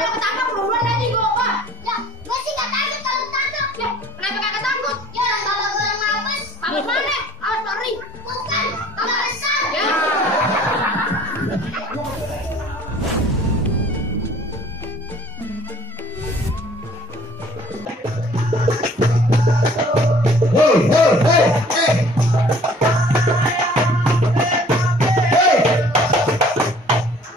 kalau ketangkap duluan nanti gua. Ya, gua sih nggak takut kalau ketangkap. Ya, kenapa kagak takut? Ya, kalau gua ngapes. Ngapes mana? Oh, sorry. Bukan, kalau besar. Ya.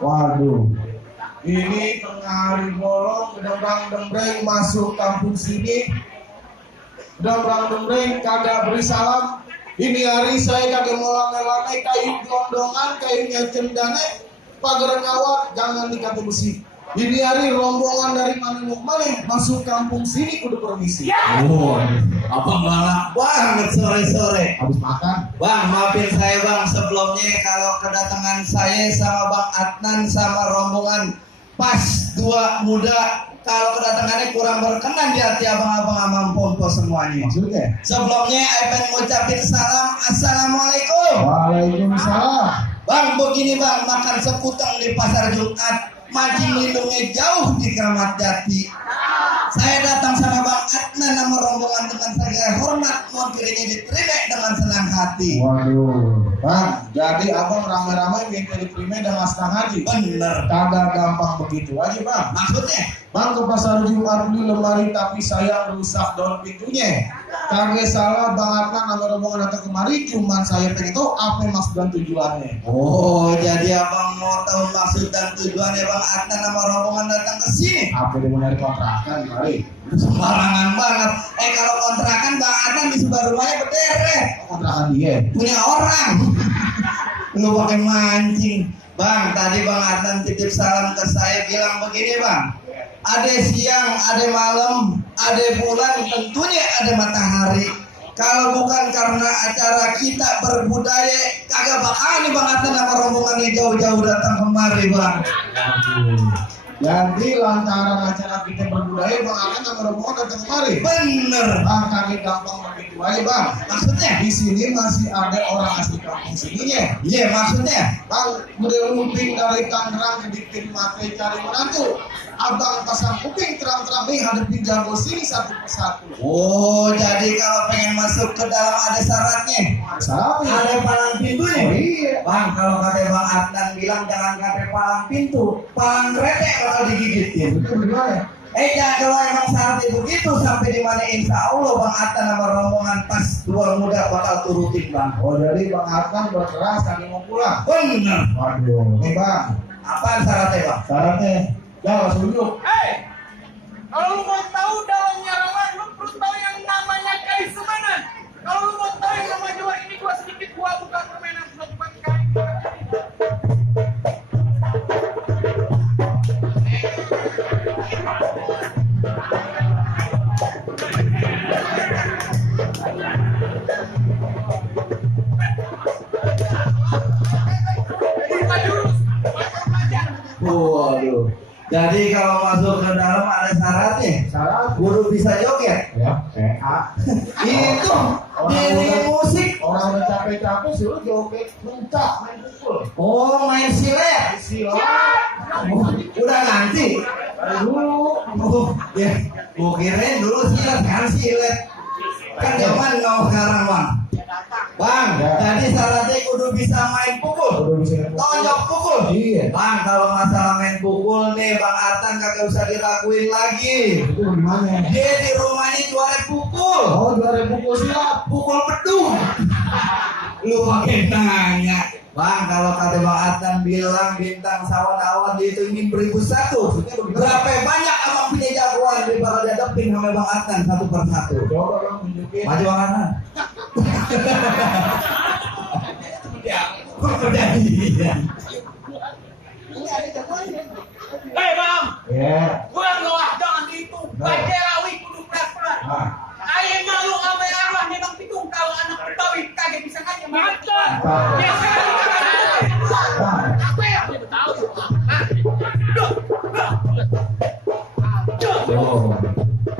Waduh, ini tengah hari bolong, dembrang-dembreng masuk kampung sini, dembrang-dembreng kagak beri salam. Ini hari saya kagak mau lanai-lanai kayu gelondongan, kayunya cendane, pagar ngawat, jangan dikata besi. Ini hari rombongan dari mana mau mana masuk kampung sini kudu permisi. Oh, abang galak banget sore-sore. Habis makan. Bang, maafin saya bang sebelumnya kalau kedatangan saya sama Bang Adnan sama rombongan pas dua muda, kalau kedatangannya kurang berkenan di hati abang-abang sama pompo semuanya. Maksudnya? Sebelumnya saya pengen ngucapin salam, assalamualaikum. Waalaikumsalam. Bang, begini bang, makan sekutang di pasar Jumat, mancing lindungnya jauh di Keramat Jati. Saya datang sama Bang Adnan nama rombongan dengan segala hormat, mohon kiranya diterima dengan senang hati. Waduh, Bang, jadi abang ramai-ramai minta diterima dengan senang hati. Bener. Kagak gampang begitu aja, Bang. Maksudnya? Bang ke pasar Jumat beli lemari tapi saya rusak daun pintunya. Kagak salah Bang Adnan nama rombongan datang kemari, cuman saya pengen tahu apa maksud dan tujuannya. Oh, jadi abang mau tahu maksud dan tujuannya Bang Adnan nama rombongan datang ke sini? Apa dia mau nyari kontrakan kali? Sembarangan banget. Kalau kontrakan Bang Adnan di sebelah rumahnya berderet. Kontrakan dia. Punya orang. Lu pakai mancing. Bang, tadi Bang Adnan titip salam ke saya bilang begini Bang. Ada siang, ada malam, ada bulan, tentunya ada matahari. Kalau bukan karena acara kita berbudaya, kagak bakal nih Bang Adnan sama rombongannya jauh-jauh datang kemari Bang. Jadi lantaran acara kita berbudaya, Bang Adnan sama rombongan datang kemari. Bener. Bang, kagak gampang begitu aja, Bang. Maksudnya? Di sini masih ada orang asli kampung sininya. Iya, maksudnya? Bang, udah lumping dari Tangerang bikin mati cari menantu. Abang pasang kuping terang-terang nih hadapin jago sini satu persatu. Oh, jadi kalau pengen masuk ke dalam ada syaratnya? Syaratnya? Ada palang pintunya? Oh, iya. Bang, kalau kata Bang Adnan bilang jangan kata palang pintu, palang kretek bakal digigitin. Itu gimana? Ya kalau emang syaratnya begitu sampai di mana insya Allah Bang Adnan sama rombongan pas dua muda bakal turutin Bang. Oh, jadi Bang Adnan berkeras kami mau pulang. Bener. Waduh. Nih Bang, Apaan syaratnya Bang? syaratnya jangan langsung duduk. Kalau lu mau tahu dalamnya rawan, lu perlu tahu yang namanya kayu semanan. Kalau lu mau tahu yang namanya jual ini, gua sedikit gua bukan permainan sudah bukan kayu. Waduh. Jadi kalau masuk ke dalam ada syaratnya. Syarat? Guru bisa joget. Ya, sehat. Itu diri musik. Orang udah capek-capek sih lu joget puncak main pukul. Oh, main silet. Silat. Udah nanti. Dulu. Oh, ya. Gua kirain dulu silet kan silet. Kan zaman now sekarang Bang. Bang, Ya. jadi syaratnya kudu bisa main pukul. Udah bisa main pukul. Tonjok pukul. Iya. Bang, kalau masalah main pukul nih Bang Adnan kagak usah diraguin lagi. Itu gimana? Dia di rumahnya juara pukul. Oh, juara pukul silat. Pukul bedung. Lu pakai nanya. Bang, kalau kata Bang Adnan bilang bintang sawan-awan dihitungin 1001. Berapa banyak abang punya jagoan di bakal dihadapin sama Bang Adnan satu persatu. Coba dong tunjukin. Maju Bang Adnan. Udah iya. Hei bang, Ya. gua ngelah jangan gitu. Baca rawi kudu pelan-pelan. Ah. Ayo malu sama arwah memang pitung kalau anak Betawi kagak bisa ngajak macam. Ya apa ya? Betawi. Oh.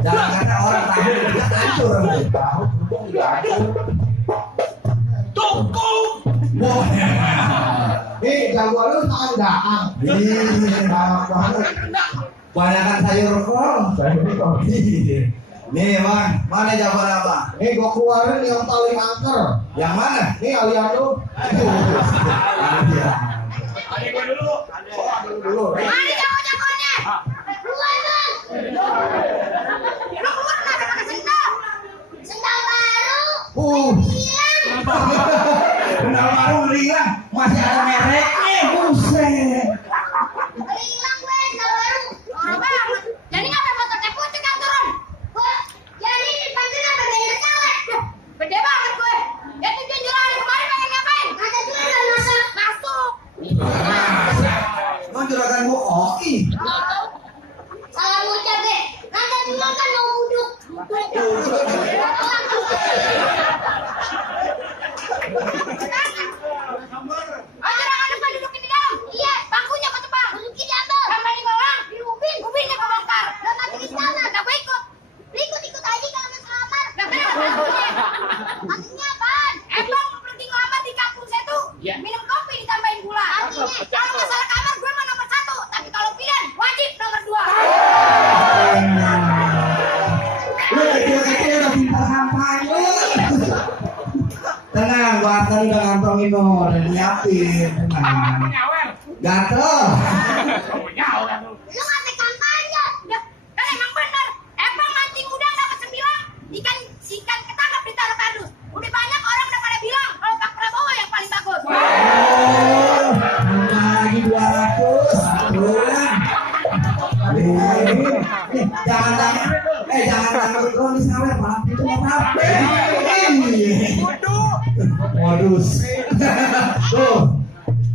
Jangan kata orang tahu udah hancur. Tahu kerupuk udah hancur. Cukup. Wah. Jagoan lu makan daang. Iya. Daang banget. Banyakan sayur kol. Nih bang, mana jawaban abang? Nih gua keluarin yang paling angker. Yang mana? Nih Aliando. Ada gue dulu. Dulu. Mana jago-jagonya? Keluar bang. Lo keluar kenapa pakai sendal? Sendal baru. Hilang. Sendal baru hilang, masih ada mereknya, buset. Hilang gue sendal baru. Orang banget. Jadi ngapain motor teh putih kan turun? Gue jadi di depan apa gaya saleh? Gede banget gue. Ya tujuan jualan kemarin pengen ngapain? Ada jualan masuk. Emang juragan gua oke. Salah ngucap deh. Nanti jualan kan mau duduk. Ayo anak pada dudukin di dalam. Iya, bangkunya kau tebang. Dudukin di ambil. Kamarnya orang. Di ubinnya kau bongkar. Dan nanti di sana. Gak gue ikut. Ikut aja kalau mau selamar. Gak bener bangkunya. Maksudnya apaan? Emang berhenti ngelamar di kampung saya tuh. Minum kopi ditambahin gula. Artinya kalau masalah kamar gue mah nomor 1. Tapi kalau pilihan wajib nomor 2. Lu kecil-kecil udah pintar kampanye. Tenang, gua tadi udah ngantongin nomor dan nyiapin. Tenang. Gatel. Lu ngasih kampanye. Kan emang bener. Emang mancing udang dapat 9. Ikan ketangkap ditaruh kardus. Udah banyak orang udah pada bilang kalau Pak Prabowo yang paling bagus. Lagi 200. Jangan kalau misalnya maaf itu apa? Modus. Tuh.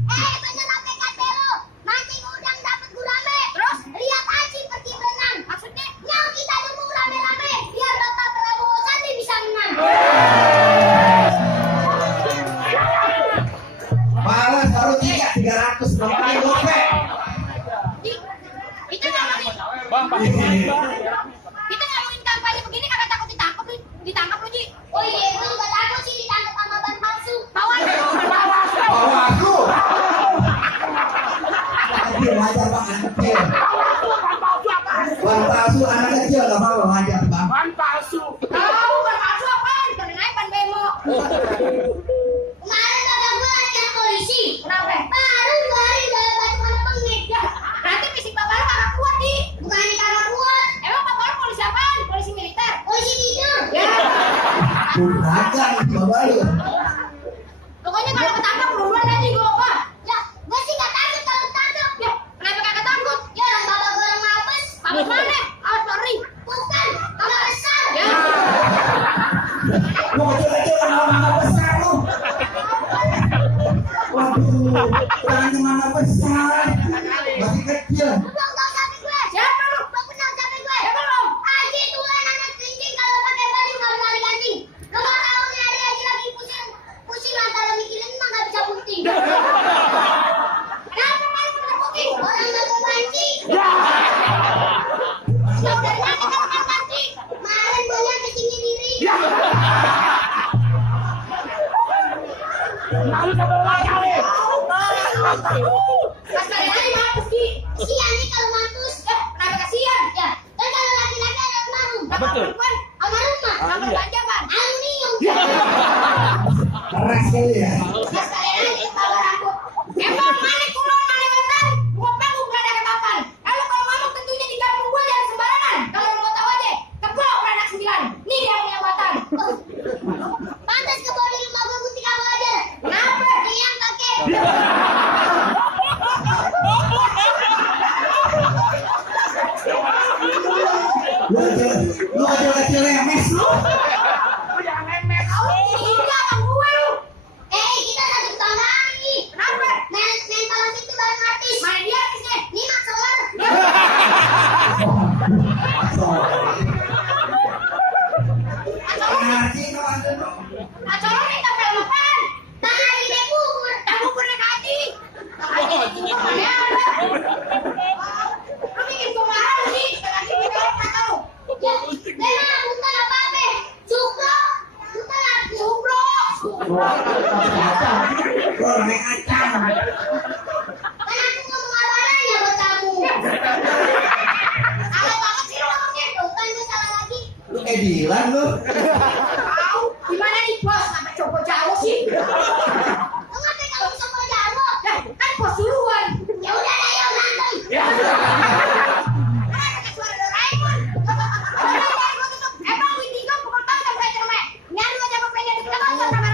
Bener apa kata lu? Mancing udang dapat gurame. Terus lihat aja pergi berenang. Maksudnya nyau kita dulu rame-rame biar Bapak Prabowo Sandi bisa menang. Malas baru 300 kemarin gope. Kita ngomongin kampanye begini kagak takut ditangkap lu Ji. Oh iya, gue juga takut sih ditangkap sama ban palsu. Bawaslu. Kecil wajar bang, anak kecil. Ban palsu anak kecil nggak apa-apa wajar bang. Ban palsu. Tahu ban palsu apaan? Jangan ban bemo. Kemarin kagak gue latihan polisi. Kenapa? Baru 2 hari udah batu mana pengit. Ya, nanti fisik bapak lu kagak kuat Ji. Bukannya kagak kuat. Emang bapak lu polisi apaan? Polisi militer? Polisi tidur. Ya. Dagang bapak lu. Pokoknya kalau ketangkap buruan aja gue apa? Ya, gue sih gak takut kalau ketangkap. Ya, kenapa kagak takut? Ya, orang bapak gue orang ngapes. Ngapes mana? Oh, sorry. Bukan, kamar besar. Ya. Lu kecil-kecil kemana besar lu. Waduh, jangan kemana besar. Masih kecil. Lu belum tahu siapa gue? Siapa lu? Belum kenal siapa gue? Siapa lu? Aji tulen anak kelinci kalau pakai baju gak bisa diganti. Lu gak tahu nih hari aja lagi pusing antara mikirin mah gak bisa bukti. Kenapa malu berputing? Orang gak mau mancing. Jauh dari mana kan kan mancing? Kemarin gue liat kencingnya diri. Kasian mampus Ki. Kasian nih kalau mampus. Kenapa kasian? Ya, kan kalau laki-laki ada almarhum. Kalau perempuan almarhum mah. Kalau banjaban aluminium. Keras sekali ya. Kasian aja kalau rambut. Emang mana kulon mana wetan? Gua panggung gak ada kepapan. Kalau ngomong tentunya di kampung gua jangan sembarangan. Kalau mau tahu aja, keblok anak 9. Nih dia punya buatan. Pantas ke bawah di rumah gua putih kamu aja. Kenapa? Dia yang pakai. Lu kecil-kecil lemes lu. Iya, bang gue lu. Kita satu tetanggaan nih. Kenapa? Main balon itu bareng artis. Mana dia artisnya? Ini Mak Solar. Acara nih tampil makan. Tangan di debur. Debur naik haji. Lu bikin gue marah sih. Jangan gitu tahu. Ya, Dena, bukan apa-apa. Supro. Bukan lagi. Supro. Gua naik acang. Kan aku ngomong abaran ya buat kamu. kayak Dilan lu. Tahu gimana nih bos? Sampai coba jauh sih. Kenapa kamu sama jauh? Kan bos duluan. Ya udah ayo nonton. Suara Doraemon. Emang Windigo pukul tangga bukan cerme. Nyari aja pemainnya di belakang sama.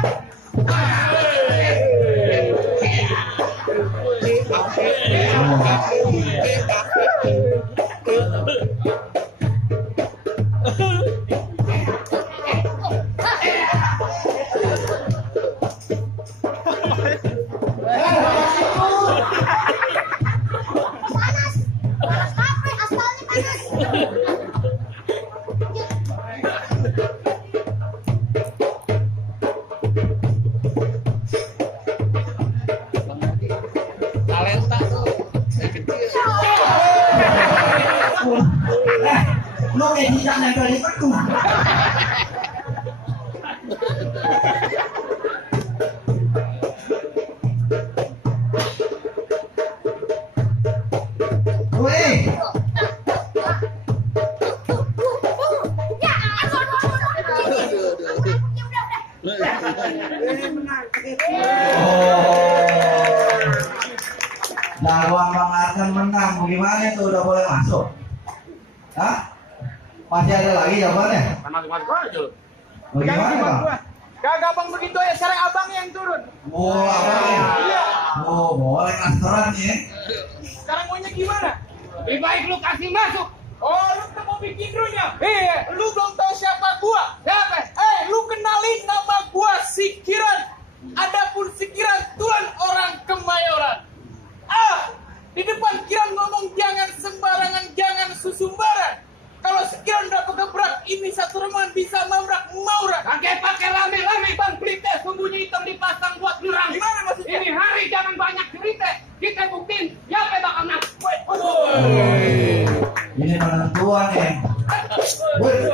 Panas apa? Aspalnya panas. Talenta tuh saya kecil. Lu kayak cicak nempel di petu. Wih, Ya, Jagoan Bang Arkan menang. Bagaimana tuh udah boleh masuk? Hah? Masih ada lagi jawabannya? Masuk aja. Bagaimana Bang? Kagak bang begitu ya, sekarang abang yang turun. Oh, apa ya? Iya. Oh, boleh restoran ya? Sekarang maunya gimana? Lebih baik lu kasih masuk. Oh, lu tuh mau bikin krunya? Iya. Lu belum tahu siapa gua? Siapa? Lu kenalin nama gua Sikiran. Adapun Sikiran tuan orang Kemayoran. Di depan Kiran ngomong jangan sembarangan, jangan susumbaran. Kalau Sikiran udah kegebrak, ini satu reman bisa maurak. Pakai rame-rame bang, pelite sembunyi hitam dipasang buat nyerang. Gimana maksudnya? Ini hari jangan banyak cerita. Kita buktiin siapa yang bakal menang. Ini penentuan ya. Wih,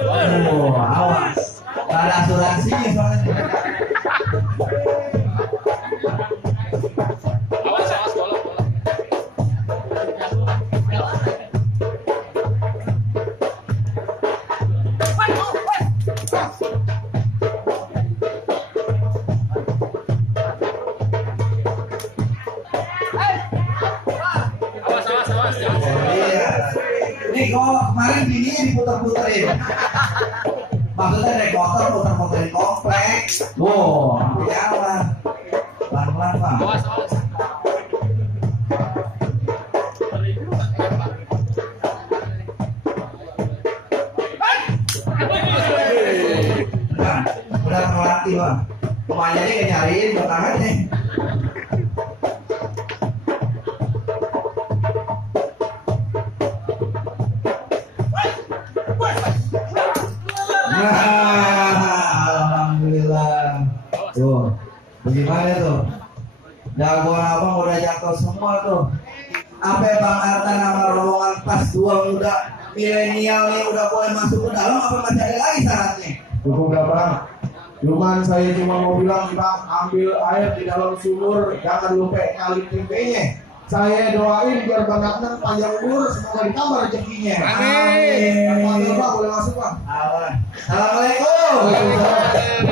awas. Gak ada asuransinya soalnya. Awas bola. Awas, jangan. Iya. Nih kalau kemarin gini diputer-puterin. Maksudnya naik motor puter-puterin komplek. Wow, jangan. Pelan-pelan Pak. Awas. Udah ngelatih Bang. Pemainnya dia nyariin pertahanan nih. Alhamdulillah. Tuh, bagaimana tuh? Jagoan abang udah jatuh semua tuh. Apa Bang Arta nama rombongan pas dua muda milenial nih udah boleh masuk ke dalam, apa masih ada lagi syaratnya? Cukup gak Bang? Cuman saya cuma mau bilang Bang, ambil air di dalam sumur, jangan lupa kali tempenya. Saya doain biar Bang Adnan panjang umur, semoga ditambah rezekinya. Amin. Amin. Bang, boleh masuk Bang. Assalamualaikum. Waalaikumsalam.